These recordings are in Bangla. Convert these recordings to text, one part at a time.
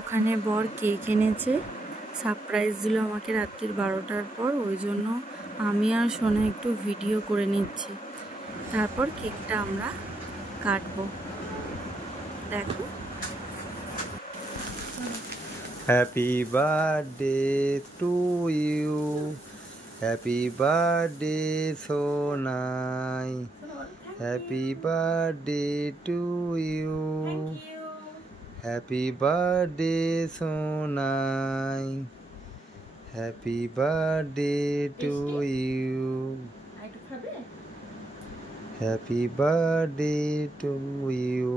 ওখানে বর কেক এনেছে, সারপ্রাইজ দিল আমাকে রাত্রির 12টার পর। ওই জন্য আমি আর সোনা একটু ভিডিও করে নিচ্ছি, তারপর কেকটা আমরা কাটবো। দেখো, happy birthday to you, happy birthday Sonai, happy birthday to you, happy birthday Sonai, happy birthday to you, happy birthday to you.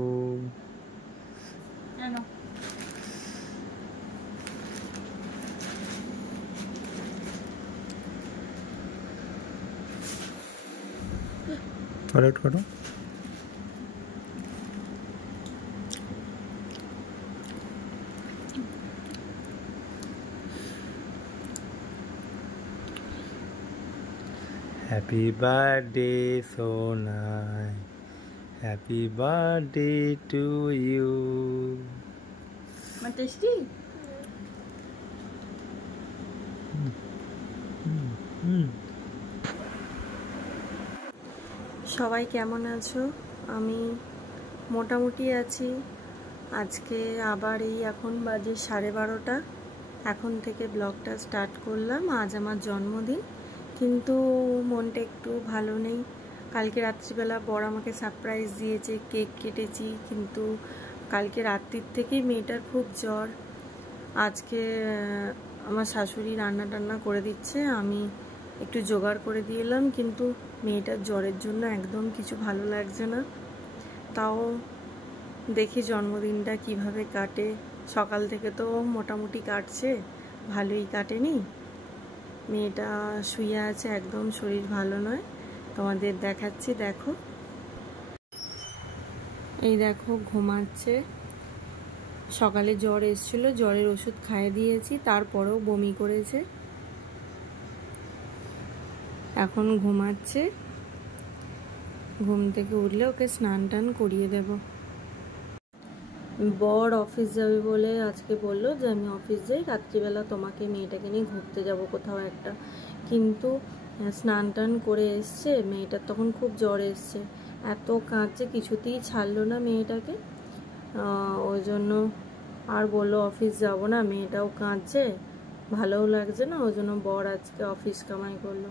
Correct करो। Happy birthday Sona, happy birthday to you. Tasty. সবাই কেমন আছো? আমি মোটামুটি আছি। আজকে আবার এই এখন বাজে 12:30, এখন থেকে ব্লগটা স্টার্ট করলাম। আজ আমার জন্মদিন, কিন্তু মনটা একটু ভালো নেই। কালকে রাত্রিবেলা বর আমাকে সারপ্রাইজ দিয়েছে, কেক কেটেছি, কিন্তু কালকে রাত্রির থেকেই মেয়েটার খুব জ্বর। আজকে আমার শাশুড়ি রান্না টান্না করে দিচ্ছে, আমি একটু জোগাড় করে দিয়ে এলাম, কিন্তু মেয়েটার জ্বরের জন্য একদম কিছু ভালো লাগছে না। তাও দেখি জন্মদিনটা কিভাবে কাটে। সকাল থেকে তো মোটামুটি কাটছে, ভালোই কাটেনি। মেয়েটা শুয়ে আছে, একদম শরীর ভালো নয়। তোমাদের দেখাচ্ছি, দেখো। এই দেখো, ঘুমাচ্ছে। সকালে জ্বর এসেছিল, জ্বরের ওষুধ খাইয়ে দিয়েছি, তারপরেও বমি করেছে। এখন ঘুমাচ্ছে। ঘুম থেকে উঠলে ওকে স্নান টান করিয়ে দেব। বর অফিস যাবে বলে আজকে বললো যে আমি অফিস যাই, রাত্রিবেলা তোমাকে মেয়েটাকে নিয়ে ঘুরতে যাব কোথাও একটা। কিন্তু স্নান টান করে এসছে, মেয়েটার তখন খুব জ্বর এসছে, এত কাঁদছে, কিছুতেই ছাড়লো না মেয়েটাকে। ওই জন্য আর বললো অফিস যাব না, মেয়েটাও কাঁদছে, ভালোও লাগছে না। ওই জন্য বর আজকে অফিস কামাই করলো।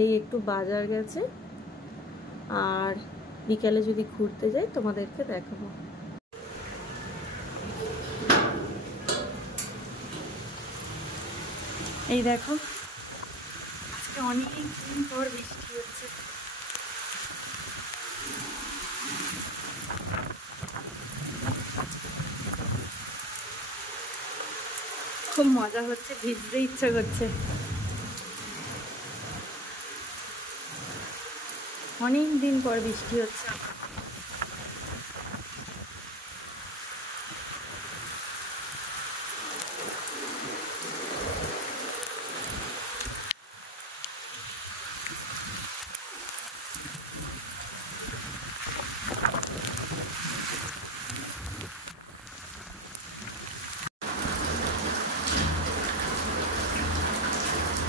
এই একটু বাজার গেছে, আর বিকালে যদি ঘুরতে যাই তোমাদেরকে দেখাবো। এই দেখো, আজকে অনেক দিন পর বৃষ্টি হচ্ছে। খুব মজা হচ্ছে, ভিজতে ইচ্ছা করছে। অনেক দিন পর বৃষ্টি হচ্ছে।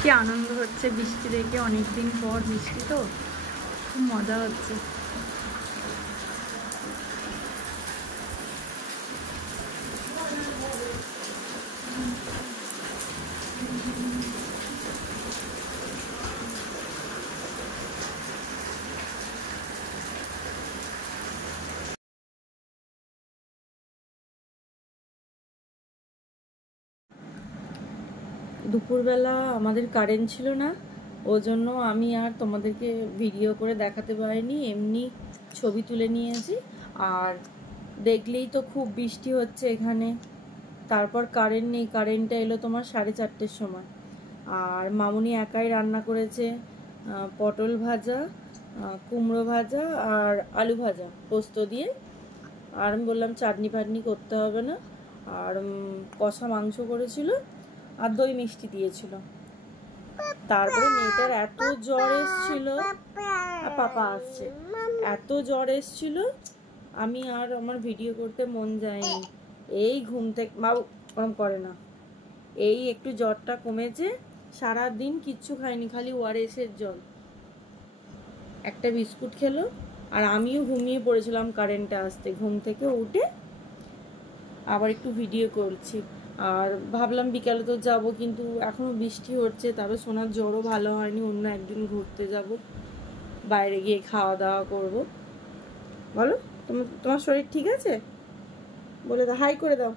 কি আনন্দ হচ্ছে বৃষ্টি দেখে, অনেকদিন পর বৃষ্টি, তো খুব মজা হচ্ছে। দুপুরবেলা আমাদের কারেন্ট ছিল না, ওই জন্য আমি আর তোমাদেরকে ভিডিও করে দেখাতে পারিনি, এমনি ছবি তুলে নিয়েছি। আর দেখলেই তো খুব বৃষ্টি হচ্ছে এখানে। তারপর কারেন্ট নেই, কারেন্টটা এলো তোমার 4:30-র সময়। আর মামুনি একাই রান্না করেছে, পটল ভাজা, কুমড়ো ভাজা আর আলু ভাজা পোস্ত দিয়ে। আর আমি বললাম চাটনি ফাটনি করতে হবে না। আর কষা মাংস করেছিল, আর দই মিষ্টি দিয়েছিল। তারপরে মেয়েটার এত জ্বর এসছিল, পাপা আসছে, এত জ্বর এসছিল, আমি আর আমার ভিডিও করতে মন যায়নি। এই ঘুম থেকে ওরম করে না। এই একটু জ্বরটা কমেছে, সারাদিন কিচ্ছু খাইনি, খালি ওআরএসের জল, একটা বিস্কুট খেলো। আর আমিও ঘুমিয়ে পড়েছিলাম কারেন্টটা আসতে, ঘুম থেকে উঠে আবার একটু ভিডিও করছি। আর ভাবলাম বিকালে তো যাব, কিন্তু এখনও বৃষ্টি হচ্ছে, তারপর সোনার জ্বরও ভালো হয়নি, অন্য একদিন ঘুরতে যাব, বাইরে গিয়ে খাওয়া দাওয়া করব। বলো তোমার শরীর ঠিক আছে? বলে দাও, হাই করে দাও,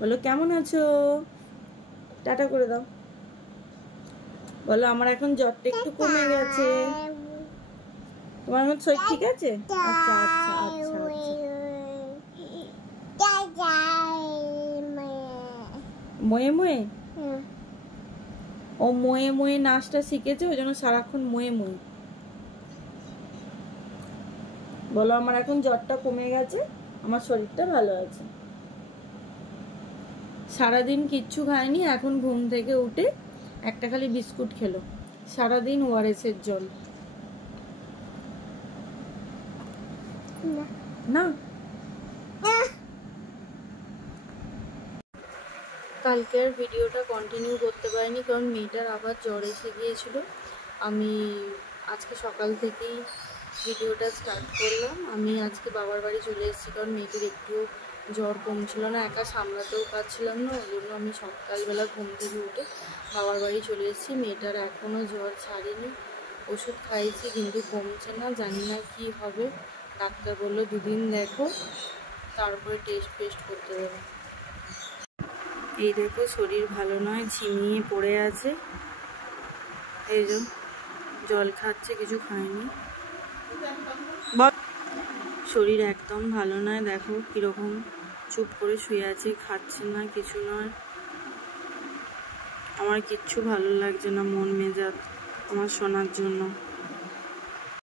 বলো কেমন আছো, টাটা করে দাও। বলো আমার এখন জ্বরটা একটু কমে গেছে। তোমার আমার শরীর ঠিক আছে? আচ্ছা আচ্ছা আচ্ছা আচ্ছা। ময়ে ময়ে, ও ময়ে ময়ে নাচটা শিখেছে, ওই জন্য সারাক্ষণ ময়ে ময়ে। বলো আমার এখন জ্বরটা কমে গেছে, আমার শরীরটা ভালো আছে। সারাদিন কিচ্ছু খায়নি, এখন ঘুম থেকে উঠে একটা খালি বিস্কুট খেলো, সারাদিন ওআরএসের জল। না কালকের ভিডিওটা কন্টিনিউ করতে পারিনি, কারণ মেয়েটার আবার জ্বর এসে গিয়েছিল। আমি আজকে সকাল থেকেই ভিডিওটা স্টার্ট করলাম। আমি আজকে বাবার বাড়ি চলে এসেছি, কারণ মেয়েটার একটুও জ্বর কমছিল না, একা সামলাতেও পারছিলাম না, ওই জন্য আমি সকালবেলা ঘুম থেকে উঠে বাবার বাড়ি চলে এসেছি। মেয়েটার এখনও জ্বর ছাড়েনি, ওষুধ খাইয়েছি কিন্তু কমছে না, জানি না কি হবে। ডাক্তার বললো 2 দিন দেখো, তারপরে টেস্ট করতে দেবে। এই দেখো শরীর ভালো নয়, ঝিমিয়ে পড়ে আছে, এই যে জল খাচ্ছে, কিছু খায়নি। শরীর একদম ভালো নয়, দেখো কিরকম চুপ করে শুয়ে আছে, খাচ্ছে না, কিছু নয়। আমার কিচ্ছু ভালো লাগছে না, মন মেজাজ আমার শোনার জন্য।